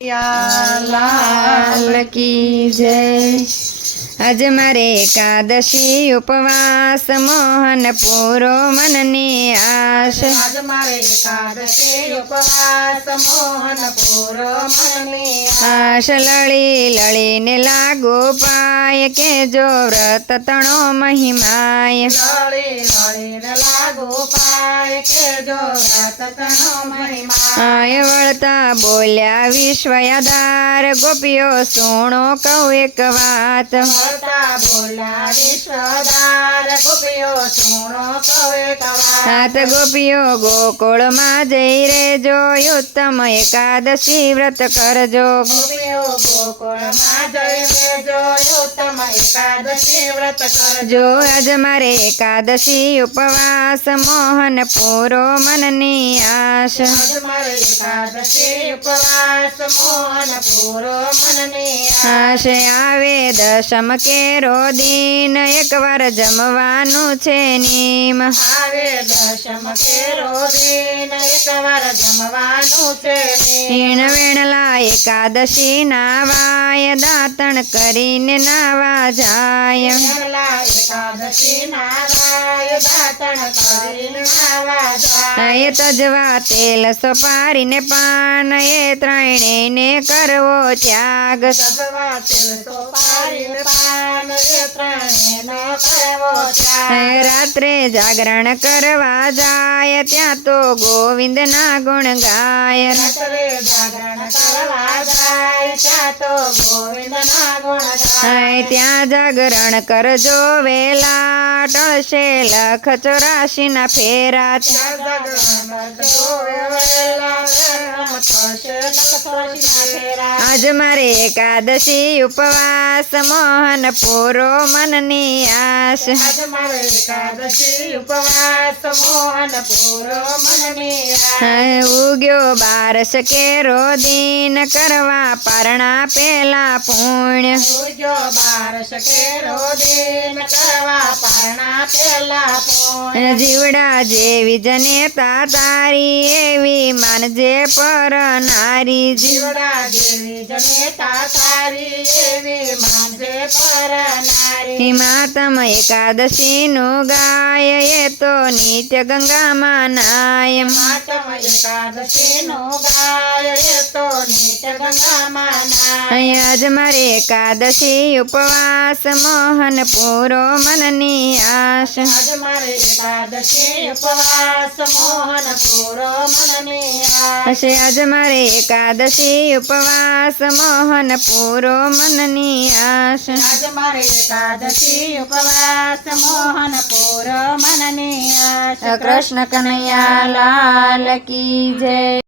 लाल की जय। आज मारे एकादशी उपवास मोहन पूरो मननी आश। आज मारे एकादशी उपवास मोहन पूरो मननी आश। लड़ी लड़ी ने लागू पाय के जो व्रत तणो महिमाय। लड़ी लड़ी ने लागू पाय के जो व्रत तणो महिमाय। वळता बोल्या विश्वयादार गोपियो सुणो कहूँ एक बात। वळता बोला विश्वदार गोपियो सुणो कहूँ एक बात। सात गोपियो गोकुळ में जई रेजो उत्तम एकादशी व्रत करजो। गोपियो गोकुळ में जई रेजो उत्तम एकादशी व्रत करजो। आज मारे एकादशी उपवास मोहन पूरो मननी आश। आज मारे एकादशी उपवास मोहन पूरो मननी आश। आवे दशम केरो दिन एक बार जमवानु छे नीम। आवे दशम केरो दिन एक बार जमवानु छे नीम। हीण वेणला एकादशी नावाय दातण करीने नावा जाय। वेणला एकादशी नावाय दातण करीने नावा जाय। तजवा तेल सोपारी ने पान ए त्रणेय ने करवो त्याग। तजवा तेल सोपारी ने पान ए त्रणेय ने करवो त्याग। रात्रे जागरण करवा जाय त्या तो गोविंद ना गुण गाय। रात्रे जागरण करवा जाय त्या तो गोविंद ना गुण गाय। त्या जागरण करजो वेला टळशे लख 84 ना फेरा। त्या जागरण करजो वेला टळशे लख 84 ना फेरा। आज मारे एकादशी उपवास मोहन पूरो मननी आश। आज मारे एकादशी उपवास मोहन पूरो मननी आश। उग्यो 12 केरो दिन करवा पारणा पेला पुण्य। उग्यो 12 केरो दिन करवा पारणा पेला पुण्य। जीवड़ा जेवी जनेता तारी एवी मानजे पर नारी। जीवड़ा जेवी जनेता तारी एवी मानजे पर नारी। मातम एकादशी नु गाय ये तो नित्य गंगा मानाय। मातम एकादशी नु गाय ये तो नित्य गंगा मानाय। आज मारे एकादशी उपवास मोहन पूरो मननी आश। आज मारे एकादशी उपवास मोहन पूरो मननी आश। आज मारे एकादशी उपवास मोहन पूरो मननी आश। आज मारे एकादशी उपवास मोहन पूरो मननी आश। कृष्ण कन्हैया लाल की जय।